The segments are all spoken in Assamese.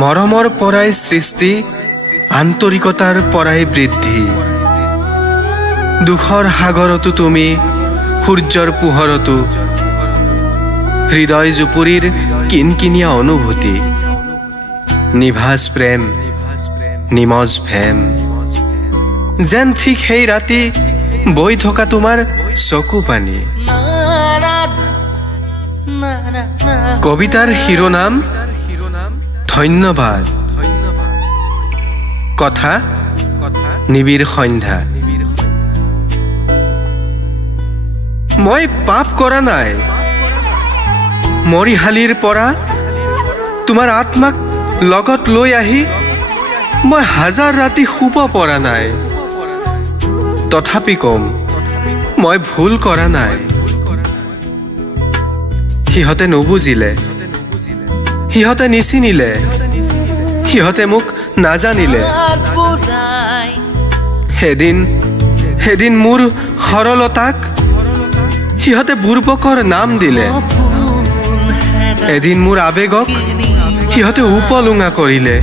মৰমৰ পৰাই সৃষ্টি, আন্তৰিকতাৰ পৰাই বৃদ্ধি। দুখৰ সাগৰতো তুমি, সূৰ্যৰ পোহৰতো হৃদয় জুপুৰীৰ কিনকিনীয়া অনুভূতি। নিভাজ প্ৰেম, নিমজ ভেম, যেন ঠিক সেই ৰাতি বৈ থকা তোমাৰ চকু পানী। কবিতাৰ শিৰোনাম ধন্যবাদ, কথা নিবিড় সন্ধ্যা। মই পাপ কৰা নাই, মৰিশালীৰ পৰা তোমাৰ আত্মাক লগত লৈ আহি মই হাজাৰ ৰাতি শুব পৰা নাই। তথাপি কম, মই ভুল কৰা নাই। সিহঁতে নুবুজিলে, সিহঁতে নিচিনিলে, সিহঁতে মোক নাজানিলে। এদিন মোৰ সৰলতাক সিহঁতে বুৰ্বকৰ নাম দিলে। এদিন মোৰ আৱেগক সিহঁতে উপলুঙা কৰিলে।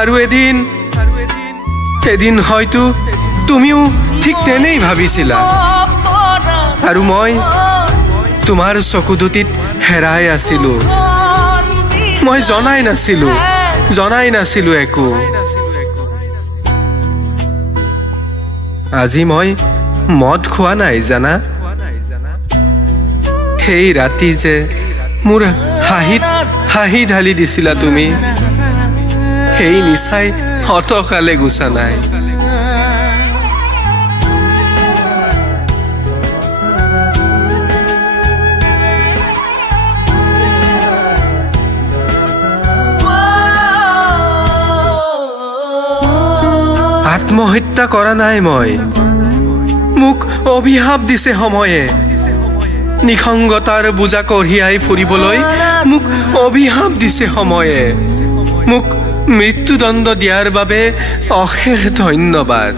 আৰু এদিন হয়তো তুমিও ঠিক তেনেই ভাবিছিলা। আৰু মই তোমাৰ চকুদুটিত হেৰাই আছিলো। মই জনাই নাছিলো একো। আজি মই মদ খোৱা নাই জানা। সেই ৰাতি যে মোৰ হাঁহি ঢালি দিছিলা তুমি, সেই নিচাই অতকালে গুচা নাই। আত্মহত্যা কৰা নাই মই, মোক অভিশাপ দিছে সময়ে। নিসংগতাৰ বোজা কঢ়িয়াই ফুৰিবলৈ মোক অভিশাপ দিছে সময়ে। মোক মৃত্যুদণ্ড দিয়াৰ বাবে অশেষ ধন্যবাদ।